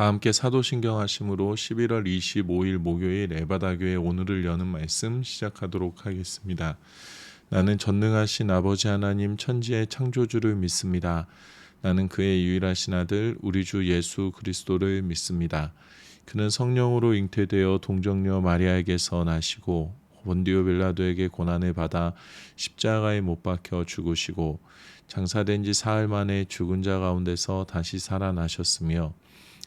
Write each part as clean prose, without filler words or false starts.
다 함께 사도신경 하심으로 11월 25일 목요일 에바다교회 오늘을 여는 말씀 시작하도록 하겠습니다. 나는 전능하신 아버지 하나님 천지의 창조주를 믿습니다. 나는 그의 유일하신 아들 우리 주 예수 그리스도를 믿습니다. 그는 성령으로 잉태되어 동정녀 마리아에게서 나시고 본디오 빌라도에게 고난을 받아 십자가에 못 박혀 죽으시고 장사된 지 사흘 만에 죽은 자 가운데서 다시 살아나셨으며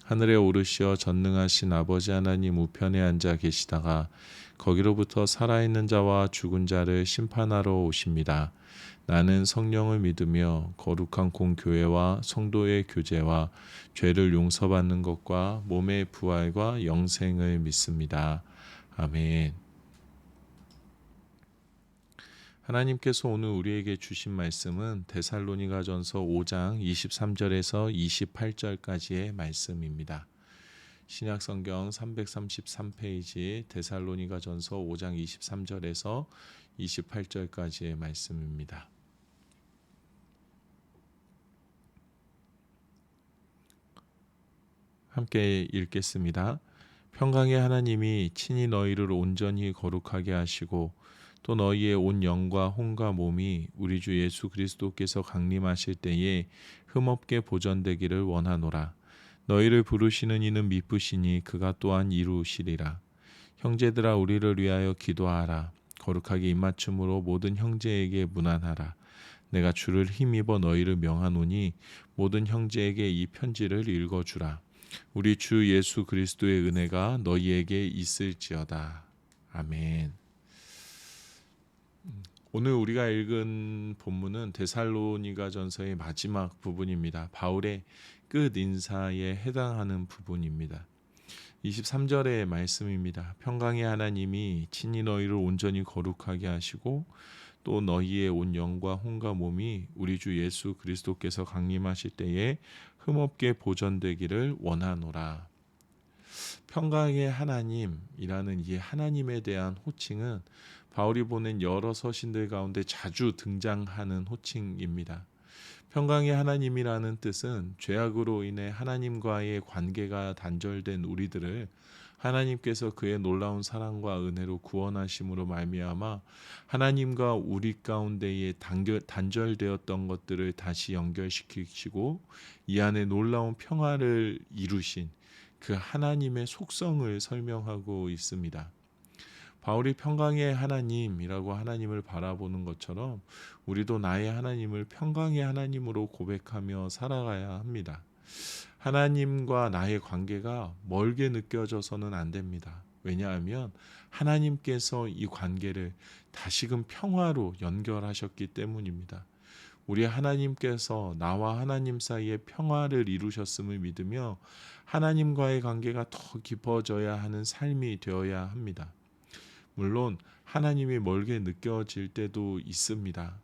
하늘에 오르시어 전능하신 아버지 하나님 우편에 앉아 계시다가 거기로부터 살아있는 자와 죽은 자를 심판하러 오십니다. 나는 성령을 믿으며 거룩한 공교회와 성도의 교제와 죄를 용서받는 것과 몸의 부활과 영생을 믿습니다. 아멘. 하나님께서 오늘 우리에게 주신 말씀은 데살로니가전서 5장 23절에서 28절까지의 말씀입니다. 신약성경 333페이지 데살로니가전서 5장 23절에서 28절까지의 말씀입니다. 함께 읽겠습니다. 평강의 하나님이 친히 너희를 온전히 거룩하게 하시고 또 너희의 온 영과 혼과 몸이 우리 주 예수 그리스도께서 강림하실 때에 흠없게 보전되기를 원하노라. 너희를 부르시는 이는 미쁘시니 그가 또한 이루시리라. 형제들아 우리를 위하여 기도하라. 거룩하게 입맞춤으로 모든 형제에게 문안하라. 내가 주를 힘입어 너희를 명하노니 모든 형제에게 이 편지를 읽어주라. 우리 주 예수 그리스도의 은혜가 너희에게 있을지어다. 아멘. 오늘 우리가 읽은 본문은 데살로니가전서의 마지막 부분입니다. 바울의 끝 인사에 해당하는 부분입니다. 23절의 말씀입니다. 평강의 하나님이 친히 너희를 온전히 거룩하게 하시고 또 너희의 온 영과 혼과 몸이 우리 주 예수 그리스도께서 강림하실 때에 흠없게 보전되기를 원하노라. 평강의 하나님이라는 이 하나님에 대한 호칭은 바울이 보낸 여러 서신들 가운데 자주 등장하는 호칭입니다. 평강의 하나님이라는 뜻은 죄악으로 인해 하나님과의 관계가 단절된 우리들을 하나님께서 그의 놀라운 사랑과 은혜로 구원하심으로 말미암아 하나님과 우리 가운데에 단절되었던 것들을 다시 연결시키시고 이 안에 놀라운 평화를 이루신 그 하나님의 속성을 설명하고 있습니다. 바울이 평강의 하나님이라고 하나님을 바라보는 것처럼 우리도 나의 하나님을 평강의 하나님으로 고백하며 살아가야 합니다. 하나님과 나의 관계가 멀게 느껴져서는 안 됩니다. 왜냐하면 하나님께서 이 관계를 다시금 평화로 연결하셨기 때문입니다. 우리 하나님께서 나와 하나님 사이에 평화를 이루셨음을 믿으며 하나님과의 관계가 더 깊어져야 하는 삶이 되어야 합니다. 물론 하나님이 멀게 느껴질 때도 있습니다.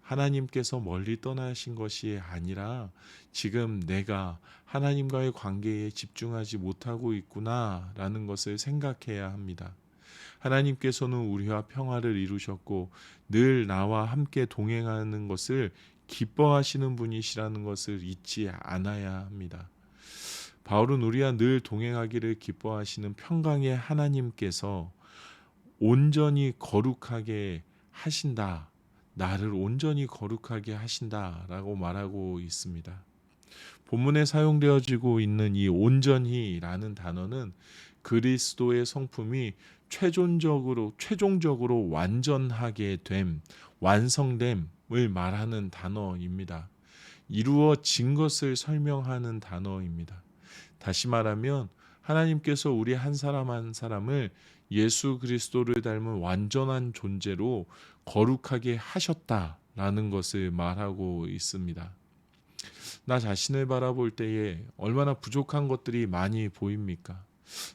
하나님께서 멀리 떠나신 것이 아니라 지금 내가 하나님과의 관계에 집중하지 못하고 있구나라는 것을 생각해야 합니다. 하나님께서는 우리와 평화를 이루셨고 늘 나와 함께 동행하는 것을 기뻐하시는 분이시라는 것을 잊지 않아야 합니다. 바울은 우리와 늘 동행하기를 기뻐하시는 평강의 하나님께서 온전히 거룩하게 하신다. 나를 온전히 거룩하게 하신다라고 말하고 있습니다. 본문에 사용되어지고 있는 이 온전히라는 단어는 그리스도의 성품이 최종적으로 완전하게 됨, 완성됨을 말하는 단어입니다. 이루어진 것을 설명하는 단어입니다. 다시 말하면 하나님께서 우리 한 사람 한 사람을 예수 그리스도를 닮은 완전한 존재로 거룩하게 하셨다라는 것을 말하고 있습니다. 나 자신을 바라볼 때에 얼마나 부족한 것들이 많이 보입니까?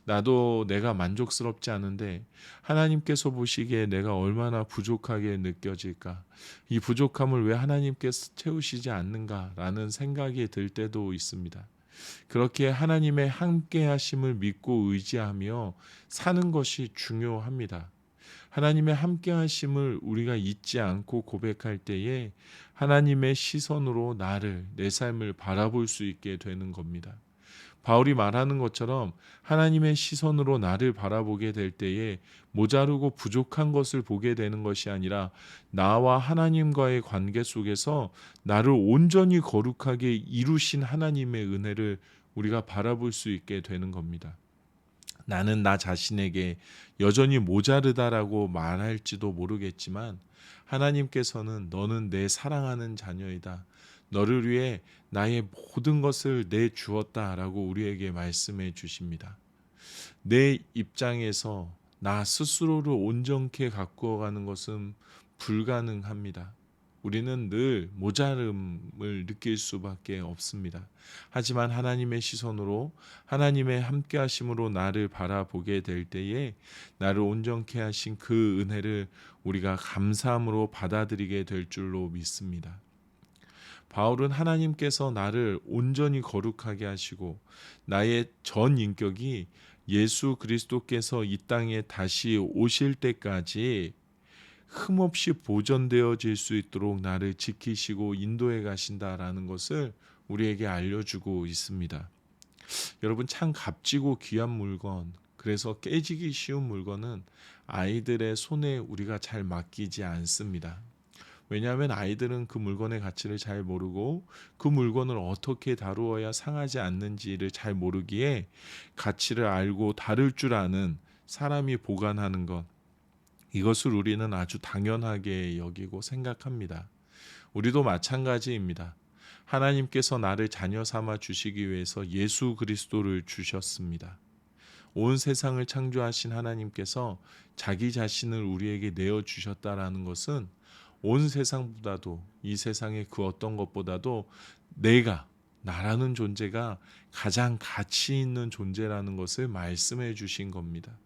나도 내가 만족스럽지 않은데 하나님께서 보시기에 내가 얼마나 부족하게 느껴질까? 이 부족함을 왜 하나님께서 채우시지 않는가라는 생각이 들 때도 있습니다. 그렇게 하나님의 함께 하심을 믿고 의지하며 사는 것이 중요합니다. 하나님의 함께 하심을 우리가 잊지 않고 고백할 때에 하나님의 시선으로 내 삶을 바라볼 수 있게 되는 겁니다. 바울이 말하는 것처럼 하나님의 시선으로 나를 바라보게 될 때에 모자르고 부족한 것을 보게 되는 것이 아니라 나와 하나님과의 관계 속에서 나를 온전히 거룩하게 이루신 하나님의 은혜를 우리가 바라볼 수 있게 되는 겁니다. 나는 나 자신에게 여전히 모자르다라고 말할지도 모르겠지만 하나님께서는 너는 내 사랑하는 자녀이다. 너를 위해 나의 모든 것을 내주었다라고 우리에게 말씀해 주십니다. 내 입장에서 나 스스로를 온전케 가꾸어 가는 것은 불가능합니다. 우리는 늘 모자름을 느낄 수밖에 없습니다. 하지만 하나님의 시선으로 하나님의 함께 하심으로 나를 바라보게 될 때에 나를 온전케 하신 그 은혜를 우리가 감사함으로 받아들이게 될 줄로 믿습니다. 바울은 하나님께서 나를 온전히 거룩하게 하시고 나의 전 인격이 예수 그리스도께서 이 땅에 다시 오실 때까지 흠없이 보존되어질 수 있도록 나를 지키시고 인도해 가신다라는 것을 우리에게 알려주고 있습니다. 여러분, 참 값지고 귀한 물건, 그래서 깨지기 쉬운 물건은 아이들의 손에 우리가 잘 맡기지 않습니다. 왜냐하면 아이들은 그 물건의 가치를 잘 모르고 그 물건을 어떻게 다루어야 상하지 않는지를 잘 모르기에 가치를 알고 다룰 줄 아는 사람이 보관하는 것, 이것을 우리는 아주 당연하게 여기고 생각합니다. 우리도 마찬가지입니다. 하나님께서 나를 자녀 삼아 주시기 위해서 예수 그리스도를 주셨습니다. 온 세상을 창조하신 하나님께서 자기 자신을 우리에게 내어주셨다라는 것은 온 세상보다도, 이 세상의 그 어떤 것보다도 나라는 존재가 가장 가치 있는 존재라는 것을 말씀해 주신 겁니다.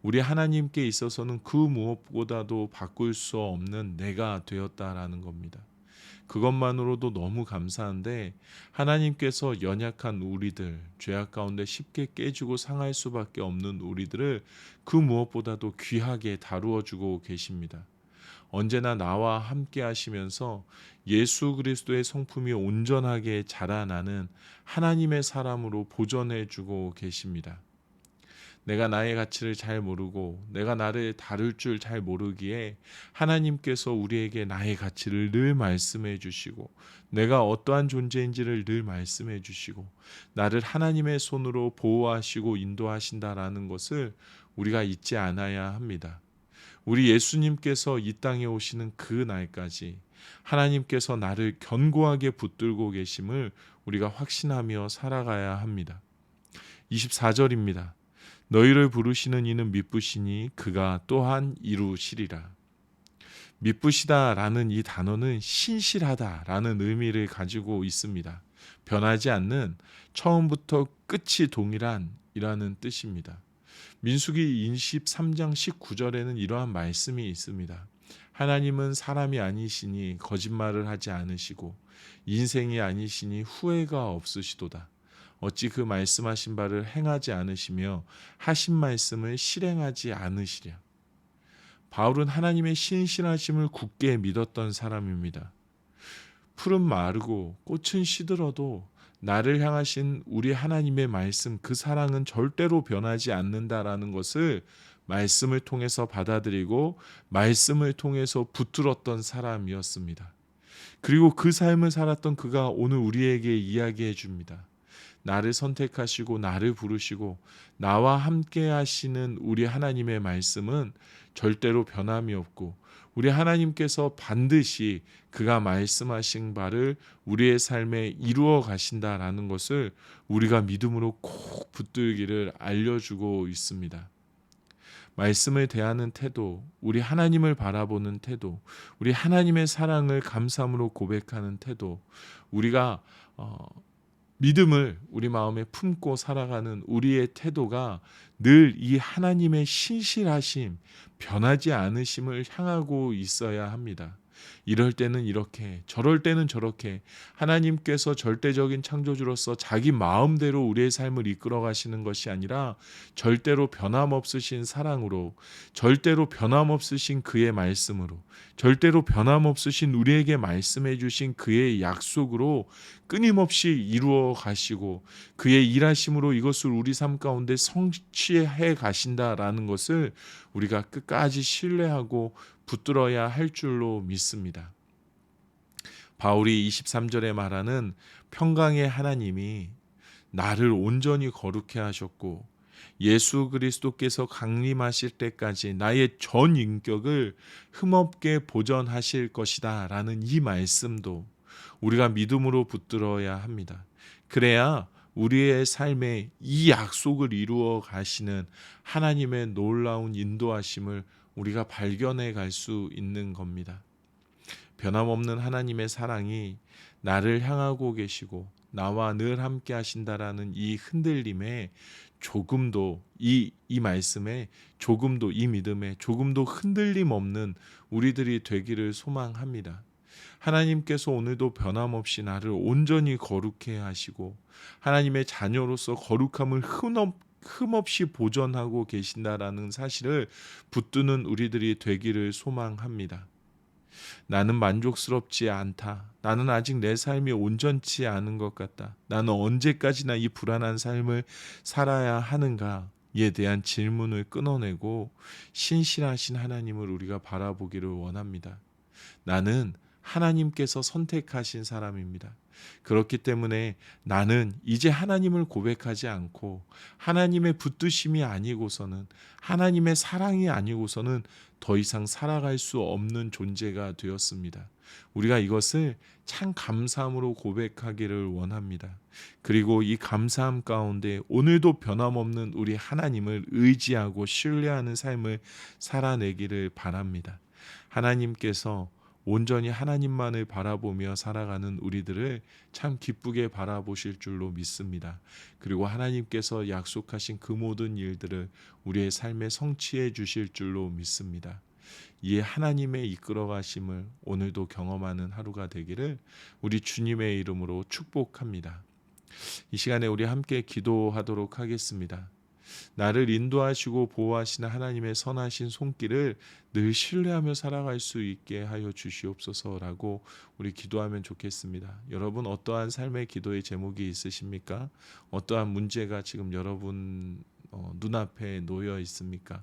우리 하나님께 있어서는 그 무엇보다도 바꿀 수 없는 내가 되었다라는 겁니다. 그것만으로도 너무 감사한데 하나님께서 연약한 우리들, 죄악 가운데 쉽게 깨지고 상할 수밖에 없는 우리들을 그 무엇보다도 귀하게 다루어 주고 계십니다. 언제나 나와 함께 하시면서 예수 그리스도의 성품이 온전하게 자라나는 하나님의 사람으로 보존해 주고 계십니다. 내가 나의 가치를 잘 모르고 내가 나를 다룰 줄 잘 모르기에 하나님께서 우리에게 나의 가치를 늘 말씀해 주시고 내가 어떠한 존재인지를 늘 말씀해 주시고 나를 하나님의 손으로 보호하시고 인도하신다라는 것을 우리가 잊지 않아야 합니다. 우리 예수님께서 이 땅에 오시는 그 날까지 하나님께서 나를 견고하게 붙들고 계심을 우리가 확신하며 살아가야 합니다. 24절입니다. 너희를 부르시는 이는 미쁘시니 그가 또한 이루시리라. 미쁘시다라는 이 단어는 신실하다라는 의미를 가지고 있습니다. 변하지 않는, 처음부터 끝이 동일한이라는 뜻입니다. 민수기 23장 19절에는 이러한 말씀이 있습니다. 하나님은 사람이 아니시니 거짓말을 하지 않으시고 인생이 아니시니 후회가 없으시도다. 어찌 그 말씀하신 바를 행하지 않으시며 하신 말씀을 실행하지 않으시랴. 바울은 하나님의 신실하심을 굳게 믿었던 사람입니다. 풀은 마르고 꽃은 시들어도 나를 향하신 우리 하나님의 말씀, 그 사랑은 절대로 변하지 않는다라는 것을 말씀을 통해서 받아들이고 말씀을 통해서 붙들었던 사람이었습니다. 그리고 그 삶을 살았던 그가 오늘 우리에게 이야기해 줍니다. 나를 선택하시고 나를 부르시고 나와 함께 하시는 우리 하나님의 말씀은 절대로 변함이 없고 우리 하나님께서 반드시 그가 말씀하신 바를 우리의 삶에 이루어 가신다라는 것을 우리가 믿음으로 꼭 붙들기를 알려주고 있습니다. 말씀을 대하는 태도, 우리 하나님을 바라보는 태도, 우리 하나님의 사랑을 감사함으로 고백하는 태도, 우리가 믿음을 우리 마음에 품고 살아가는 우리의 태도가 늘 이 하나님의 신실하심, 변하지 않으심을 향하고 있어야 합니다. 이럴 때는 이렇게, 저럴 때는 저렇게 하나님께서 절대적인 창조주로서 자기 마음대로 우리의 삶을 이끌어 가시는 것이 아니라 절대로 변함없으신 사랑으로, 절대로 변함없으신 그의 말씀으로, 절대로 변함없으신 우리에게 말씀해 주신 그의 약속으로 끊임없이 이루어 가시고 그의 일하심으로 이것을 우리 삶 가운데 성취해 가신다라는 것을 우리가 끝까지 신뢰하고 붙들어야 할 줄로 믿습니다. 바울이 23절에 말하는 평강의 하나님이 나를 온전히 거룩해 하셨고 예수 그리스도께서 강림하실 때까지 나의 전 인격을 흠없게 보존하실 것이다 라는 이 말씀도 우리가 믿음으로 붙들어야 합니다. 그래야 우리의 삶에 이 약속을 이루어 가시는 하나님의 놀라운 인도하심을 우리가 발견해 갈 수 있는 겁니다. 변함없는 하나님의 사랑이 나를 향하고 계시고 나와 늘 함께 하신다라는 이 흔들림에 조금도 이 말씀에 조금도 이 믿음에 조금도 흔들림 없는 우리들이 되기를 소망합니다. 하나님께서 오늘도 변함없이 나를 온전히 거룩해 하시고 하나님의 자녀로서 거룩함을 흠없이 보존하고 계신다라는 사실을 붙드는 우리들이 되기를 소망합니다. 나는 만족스럽지 않다. 나는 아직 내 삶이 온전치 않은 것 같다. 나는 언제까지나 이 불안한 삶을 살아야 하는가에 대한 질문을 끊어내고 신실하신 하나님을 우리가 바라보기를 원합니다. 나는 하나님께서 선택하신 사람입니다. 그렇기 때문에 나는 이제 하나님을 고백하지 않고 하나님의 붙드심이 아니고서는 하나님의 사랑이 아니고서는 더 이상 살아갈 수 없는 존재가 되었습니다. 우리가 이것을 참 감사함으로 고백하기를 원합니다. 그리고 이 감사함 가운데 오늘도 변함없는 우리 하나님을 의지하고 신뢰하는 삶을 살아내기를 바랍니다. 하나님께서 온전히 하나님만을 바라보며 살아가는 우리들을 참 기쁘게 바라보실 줄로 믿습니다. 그리고 하나님께서 약속하신 그 모든 일들을 우리의 삶에 성취해 주실 줄로 믿습니다. 이 하나님의 이끌어 가심을 오늘도 경험하는 하루가 되기를 우리 주님의 이름으로 축복합니다. 이 시간에 우리 함께 기도하도록 하겠습니다. 나를 인도하시고 보호하시는 하나님의 선하신 손길을 늘 신뢰하며 살아갈 수 있게 하여 주시옵소서라고 우리 기도하면 좋겠습니다. 여러분 어떠한 삶의 기도의 제목이 있으십니까? 어떠한 문제가 지금 여러분 눈앞에 놓여 있습니까?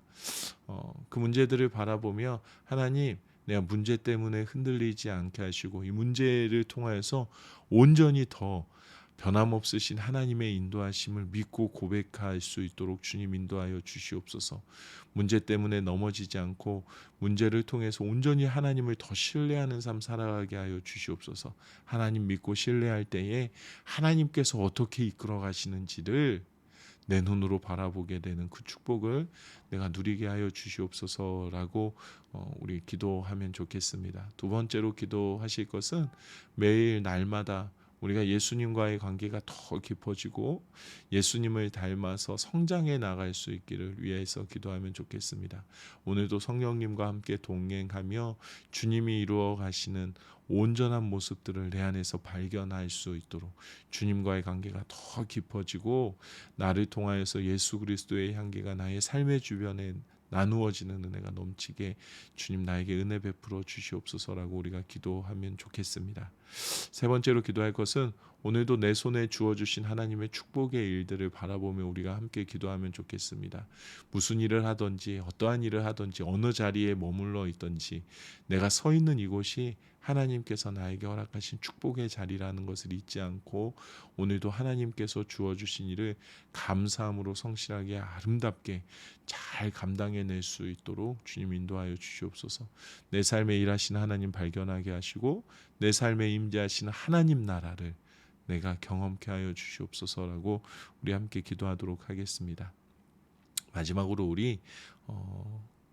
그 문제들을 바라보며 하나님 내가 문제 때문에 흔들리지 않게 하시고 이 문제를 통하여서 온전히 더 변함없으신 하나님의 인도하심을 믿고 고백할 수 있도록 주님 인도하여 주시옵소서. 문제 때문에 넘어지지 않고 문제를 통해서 온전히 하나님을 더 신뢰하는 삶 살아가게 하여 주시옵소서. 하나님 믿고 신뢰할 때에 하나님께서 어떻게 이끌어 가시는지를 내 눈으로 바라보게 되는 그 축복을 내가 누리게 하여 주시옵소서라고 우리 기도하면 좋겠습니다. 두 번째로 기도하실 것은 매일 날마다 우리가 예수님과의 관계가 더 깊어지고 예수님을 닮아서 성장해 나갈 수 있기를 위해서 기도하면 좋겠습니다. 오늘도 성령님과 함께 동행하며 주님이 이루어 가시는 온전한 모습들을 내 안에서 발견할 수 있도록 주님과의 관계가 더 깊어지고 나를 통하여서 예수 그리스도의 향기가 나의 삶의 주변에 나누어지는 은혜가 넘치게 주님 나에게 은혜 베풀어 주시옵소서라고 우리가 기도하면 좋겠습니다. 세 번째로 기도할 것은 오늘도 내 손에 주어주신 하나님의 축복의 일들을 바라보며 우리가 함께 기도하면 좋겠습니다. 무슨 일을 하든지 어떠한 일을 하든지 어느 자리에 머물러 있든지 내가 서 있는 이곳이 하나님께서 나에게 허락하신 축복의 자리라는 것을 잊지 않고 오늘도 하나님께서 주어주신 일을 감사함으로 성실하게 아름답게 잘 감당해낼 수 있도록 주님 인도하여 주시옵소서. 내 삶에 일하시는 하나님 발견하게 하시고 내 삶에 임재하시는 하나님 나라를 내가 경험케 하여 주시옵소서라고 우리 함께 기도하도록 하겠습니다. 마지막으로 우리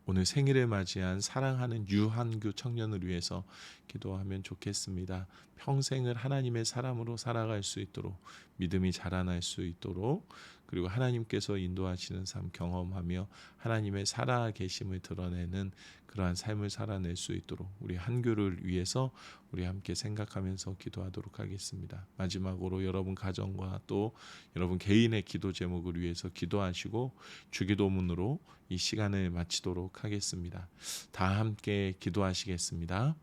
오늘 생일을 맞이한 사랑하는 유한규 청년을 위해서 기도하면 좋겠습니다. 평생을 하나님의 사람으로 살아갈 수 있도록 믿음이 자라날 수 있도록 그리고 하나님께서 인도하시는 삶 경험하며 하나님의 살아 계심을 드러내는 그러한 삶을 살아낼 수 있도록 우리 한교를 위해서 우리 함께 생각하면서 기도하도록 하겠습니다. 마지막으로 여러분 가정과 또 여러분 개인의 기도 제목을 위해서 기도하시고 주기도문으로 이 시간을 마치도록 하겠습니다. 다 함께 기도하시겠습니다.